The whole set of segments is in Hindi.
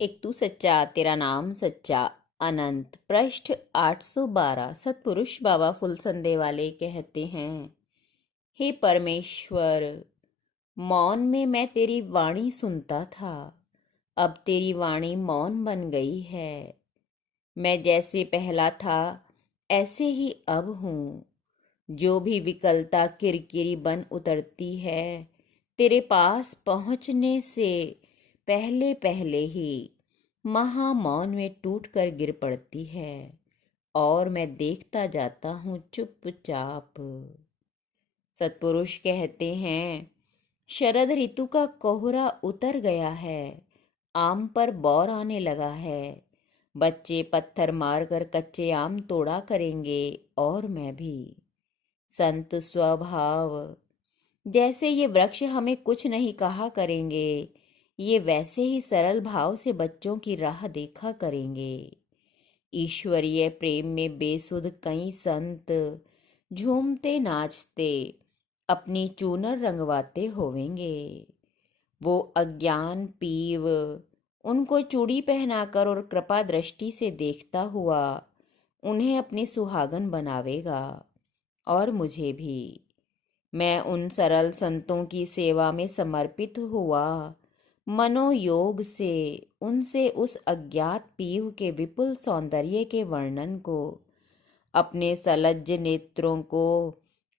एक तू सच्चा तेरा नाम सच्चा। अनंत पृष्ठ 812। सतपुरुष बाबा फुलसंदे वाले कहते हैं, हे परमेश्वर, मौन में मैं तेरी वाणी सुनता था, अब तेरी वाणी मौन बन गई है। मैं जैसे पहला था ऐसे ही अब हूँ। जो भी विकलता किरकिरी बन उतरती है, तेरे पास पहुँचने से पहले पहले ही महामौन में टूट कर गिर पड़ती है और मैं देखता जाता हूँ चुपचाप। सतपुरुष कहते हैं, शरद ऋतु का कोहरा उतर गया है, आम पर बौर आने लगा है। बच्चे पत्थर मारकर कच्चे आम तोड़ा करेंगे और मैं भी। संत स्वभाव जैसे ये वृक्ष हमें कुछ नहीं कहा करेंगे, ये वैसे ही सरल भाव से बच्चों की राह देखा करेंगे। ईश्वरीय प्रेम में बेसुध कई संत झूमते नाचते अपनी चूनर रंगवाते होवेंगे। वो अज्ञान पीव उनको चूड़ी पहनाकर और कृपा दृष्टि से देखता हुआ उन्हें अपने सुहागन बनावेगा और मुझे भी। मैं उन सरल संतों की सेवा में समर्पित हुआ मनोयोग से उनसे उस अज्ञात पीव के विपुल सौंदर्य के वर्णन को अपने सलज्ज नेत्रों को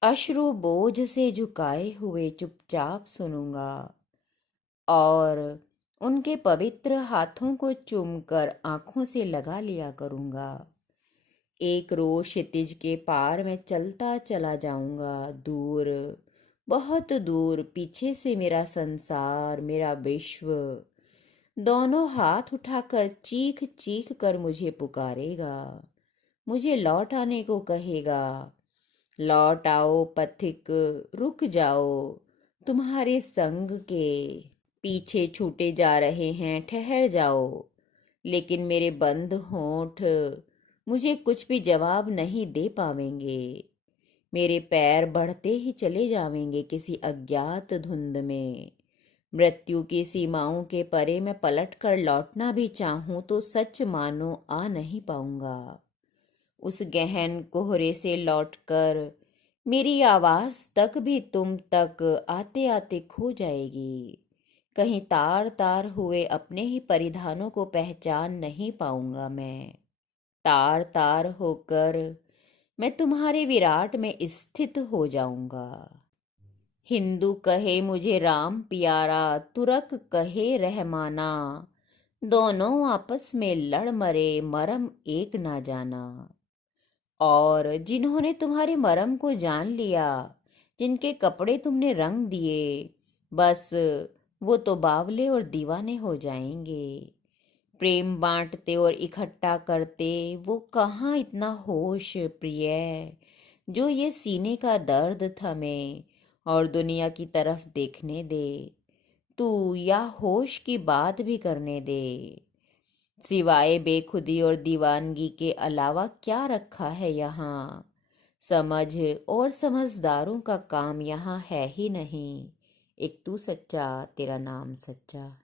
अश्रु बोझ से झुकाए हुए चुपचाप सुनूंगा और उनके पवित्र हाथों को चूमकर आंखों से लगा लिया करूंगा। एक रोज क्षितिज के पार मैं चलता चला जाऊंगा, दूर, बहुत दूर। पीछे से मेरा संसार, मेरा विश्व दोनों हाथ उठाकर चीख चीख कर मुझे पुकारेगा, मुझे लौट आने को कहेगा। लौट आओ पथिक, रुक जाओ, तुम्हारे संग के पीछे छूटे जा रहे हैं, ठहर जाओ। लेकिन मेरे बंद होंठ मुझे कुछ भी जवाब नहीं दे पावेंगे। मेरे पैर बढ़ते ही चले जावेंगे किसी अज्ञात धुंध में। मृत्यु की सीमाओं के परे मैं पलट कर लौटना भी चाहूं तो सच मानो आ नहीं पाऊंगा। उस गहन कोहरे से लौटकर मेरी आवाज तक भी तुम तक आते आते खो जाएगी। कहीं तार तार हुए अपने ही परिधानों को पहचान नहीं पाऊंगा। मैं तार तार होकर मैं तुम्हारे विराट में स्थित हो जाऊंगा। हिंदू कहे मुझे राम प्यारा, तुरक कहे रहमाना, दोनों आपस में लड़ मरे, मरम एक ना जाना। और जिन्होंने तुम्हारे मरम को जान लिया, जिनके कपड़े तुमने रंग दिए, बस वो तो बावले और दीवाने हो जाएंगे। प्रेम बांटते और इकट्ठा करते वो कहाँ इतना होश प्रिय, जो ये सीने का दर्द थमे और दुनिया की तरफ देखने दे। तू या होश की बात भी करने दे। सिवाय बेखुदी और दीवानगी के अलावा क्या रखा है यहाँ? समझ और समझदारों का काम यहाँ है ही नहीं। एक तू सच्चा तेरा नाम सच्चा।